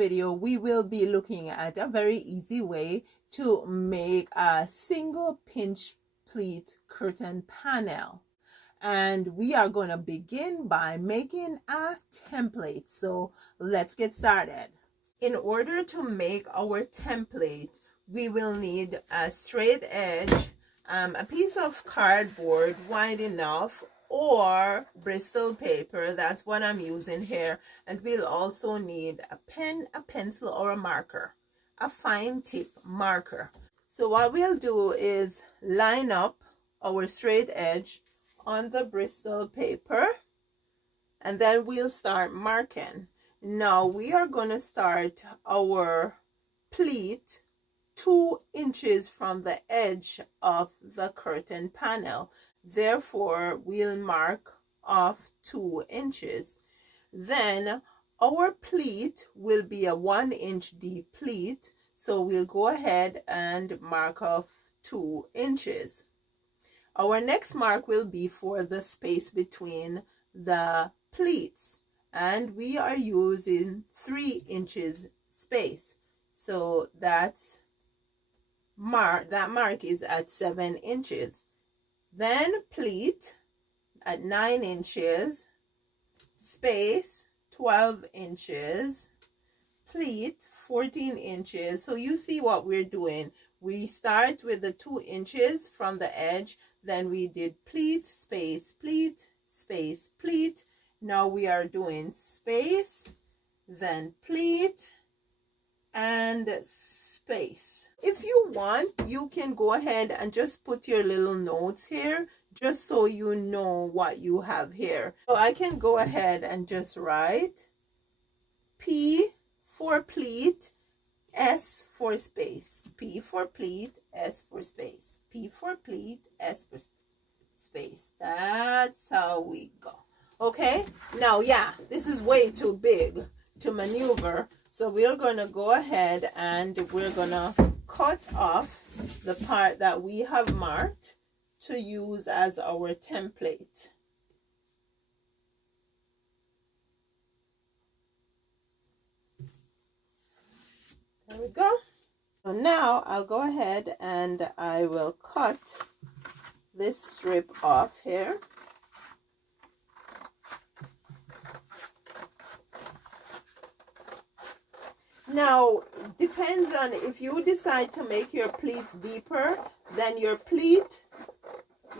video, we will be looking at a very easy way to make a single pinch pleat curtain panel. And we are going to begin by making a template. So let's get started. In order to make our template, we will need a straight edge, a piece of cardboard wide enough, or Bristol paper. That's what I'm using here. And we'll also need a pen, a pencil, or a marker, a fine tip marker. So what we'll do is line up our straight edge on the Bristol paper, and then we'll start marking. Now we are going to start our pleat 2 inches from the edge of the curtain panel. Therefore, we'll mark off 2 inches. Then our pleat will be a 1 inch deep pleat, so we'll go ahead and mark off 2 inches. Our next mark will be for the space between the pleats, and we are using 3 inches space. So that mark is at 7 inches. Then pleat at 9 inches, space 12 inches, pleat 14 inches. So you see what we're doing. We start with the 2 inches from the edge, then we did pleat, space, pleat, space, pleat. Now we are doing space, then pleat, and space. If you want, you can go ahead and just put your little notes here, just so you know what you have here. So I can go ahead and just write P for pleat, S for space, P for pleat, S for space, P for pleat, S for space. That's how we go. Okay, now yeah, this is way too big to maneuver, so we're going to go ahead and we're going to cut off the part that we have marked to use as our template. There we go. So now I'll go ahead and I will cut this strip off here. Now, depends on if you decide to make your pleats deeper, then your pleat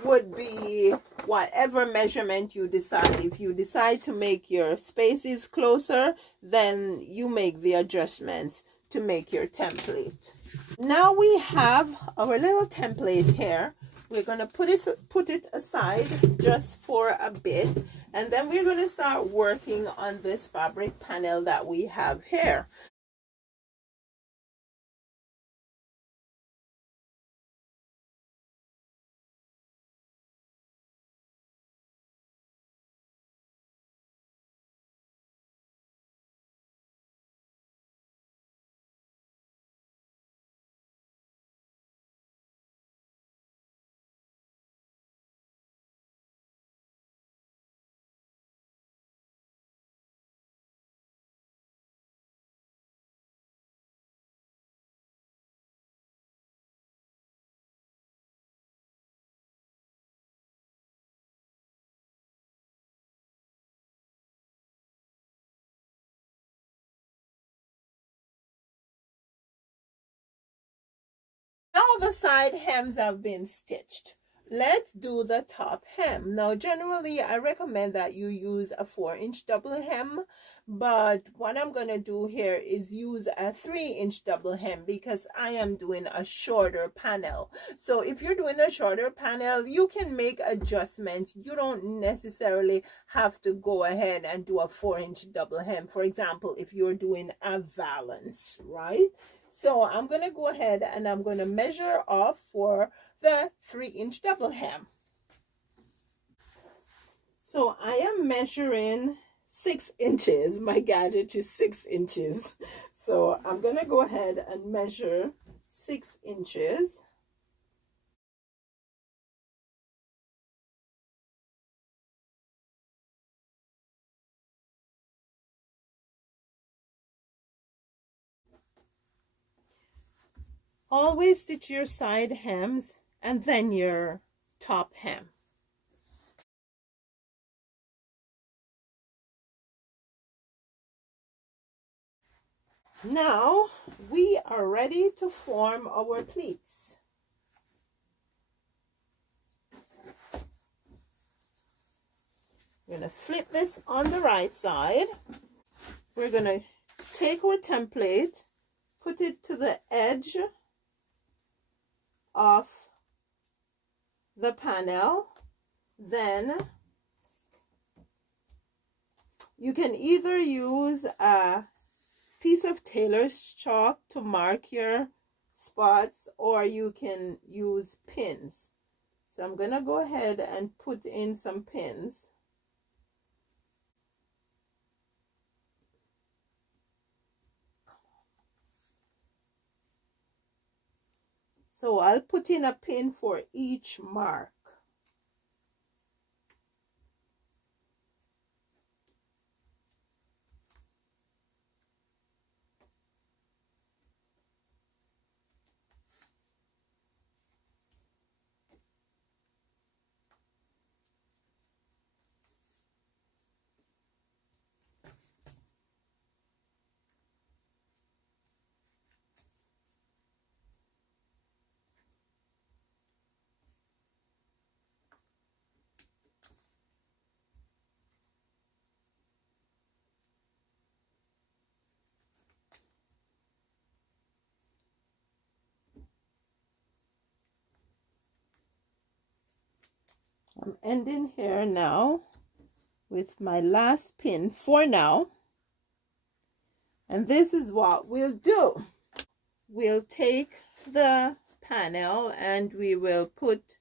would be whatever measurement you decide. If you decide to make your spaces closer, then you make the adjustments to make your template. Now we have our little template here. We're going to put it aside just for a bit, and then we're going to start working on this fabric panel that we have here. Now the side hems have been stitched. Let's do the top hem. Now generally I recommend that you use a 4-inch double hem, but what I'm going to do here is use a 3-inch double hem because I am doing a shorter panel. So if you're doing a shorter panel, you can make adjustments. You don't necessarily have to go ahead and do a 4-inch double hem. For example, if you're doing a valance, right? So I'm going to go ahead and I'm going to measure off for the 3-inch double hem. So I am measuring 6 inches. My gadget is 6 inches. So I'm going to go ahead and measure 6 inches. Always stitch your side hems and then your top hem. Now we are ready to form our pleats. We're going to flip this on the right side. We're going to take our template, put it to the edge of the panel. Then you can either use a piece of tailor's chalk to mark your spots, or you can use pins. So I'm going to go ahead and put in some pins. So I'll put in a pin for each mark. I'm ending here now with my last pin for now. And this is what we'll do. We'll take the panel and we will put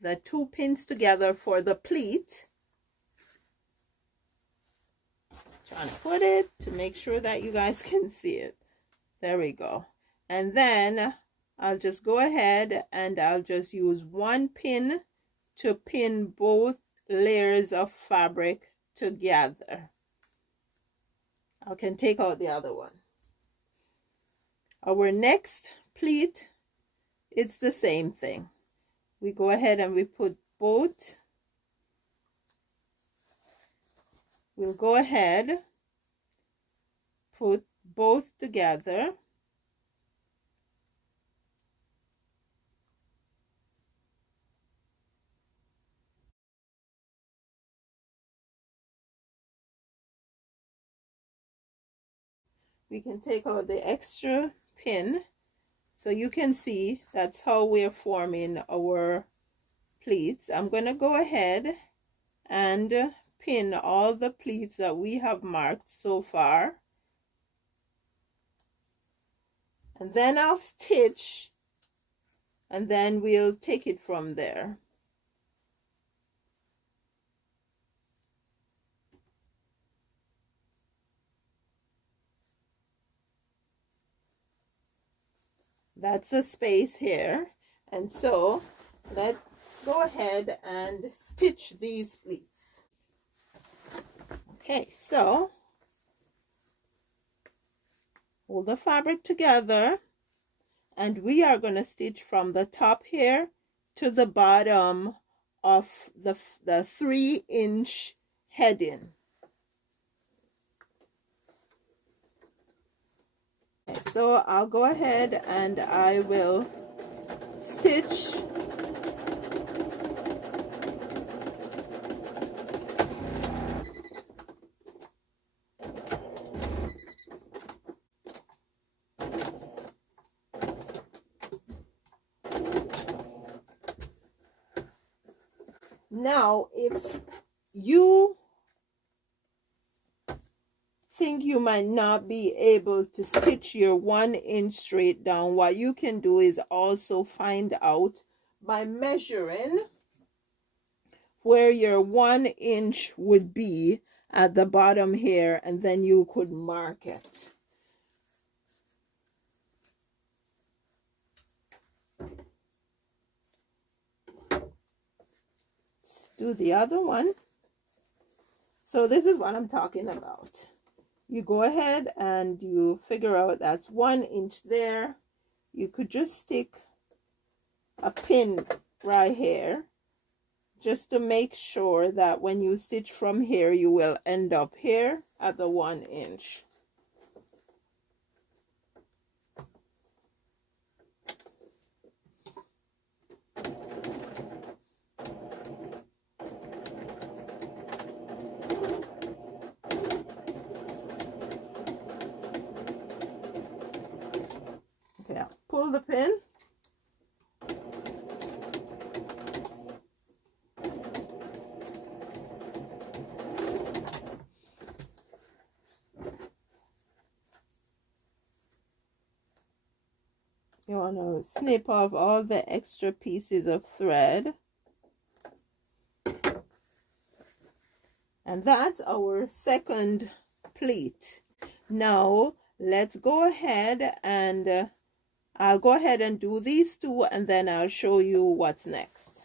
the 2 pins together for the pleat. Trying to put it to make sure that you guys can see it. There we go. And then I'll just go ahead and I'll just use 1 pin to pin both layers of fabric together. I can take out the other one. Our next pleat, it's the same thing. We go ahead and we put both. We'll go ahead, put both together. We can take out the extra pin, so you can see that's how we're forming our pleats. I'm going to go ahead and pin all the pleats that we have marked so far, and then I'll stitch, and then we'll take it from there. That's a space here, and so let's go ahead and stitch these pleats. Okay, so hold the fabric together, and we are going to stitch from the top here to the bottom of the 3-inch heading. Okay, so I'll go ahead and I will stitch now. If you think you might not be able to stitch your 1-inch straight down, what you can do is also find out by measuring where your 1-inch would be at the bottom here, and then you could mark it. Let's do the other one. So this is what I'm talking about. You go ahead and you figure out that's 1 inch there. you could just stick a pin right here, just to make sure that when you stitch from here, you will end up here at the 1 inch. Okay, I'll pull the pin. You want to snip off all the extra pieces of thread. And that's our second pleat. Now let's go ahead and I'll go ahead and do these two, and then I'll show you what's next.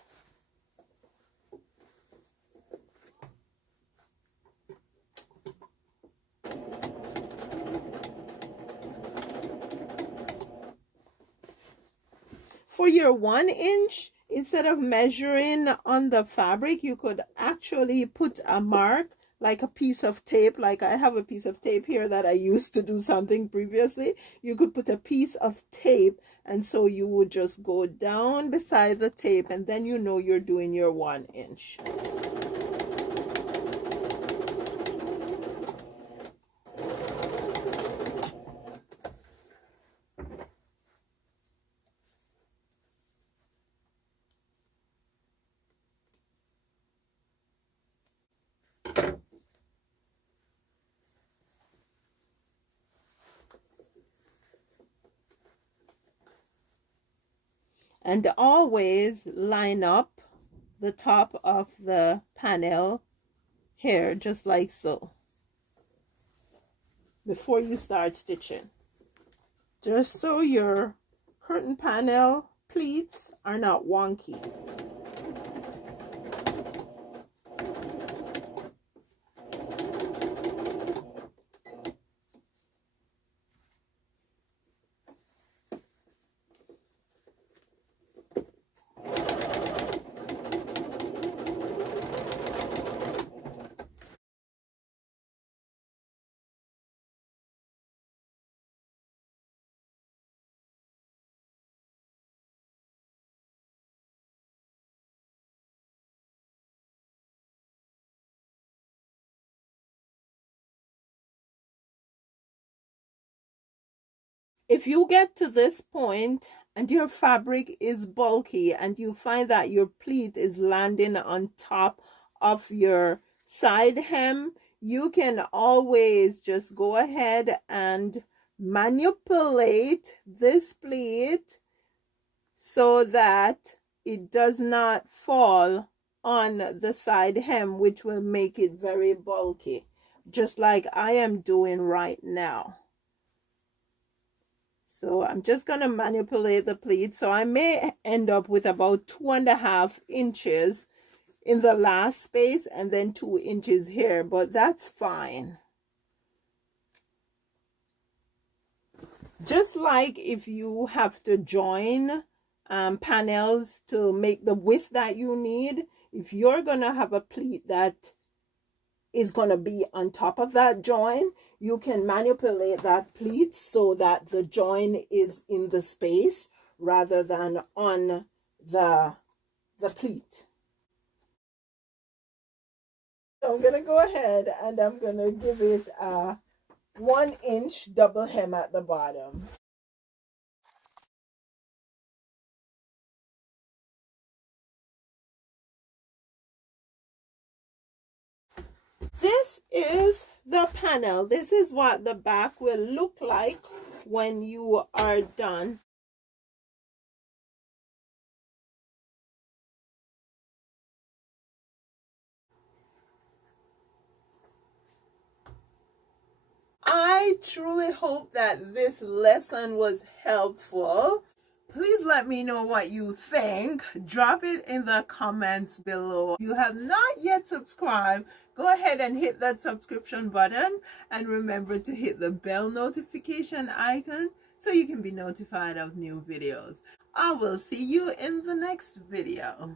For your 1 inch, instead of measuring on the fabric, you could actually put a mark, like a piece of tape. Like I have a piece of tape here that I used to do something previously. You could put a piece of tape, and so you would just go down beside the tape, and then you know you're doing your 1 inch. And always line up the top of the panel here, just like so, before you start stitching, just so your curtain panel pleats are not wonky. If you get to this point and your fabric is bulky and you find that your pleat is landing on top of your side hem, you can always just go ahead and manipulate this pleat so that it does not fall on the side hem, which will make it very bulky, just like I am doing right now. So I'm just going to manipulate the pleat. So I may end up with about 2.5 inches in the last space and then 2 inches here, but that's fine. Just like if you have to join panels to make the width that you need, if you're going to have a pleat that is going to be on top of that join, you can manipulate that pleat so that the join is in the space rather than on the pleat. So I'm going to go ahead and I'm going to give it a 1 inch double hem at the bottom. This is the panel. This is what the back will look like when you are done. I truly hope that this lesson was helpful. Please let me know what you think. Drop it in the comments below. If you have not yet subscribed, go go ahead and hit that subscription button, and remember to hit the bell notification icon so you can be notified of new videos. I will see you in the next video.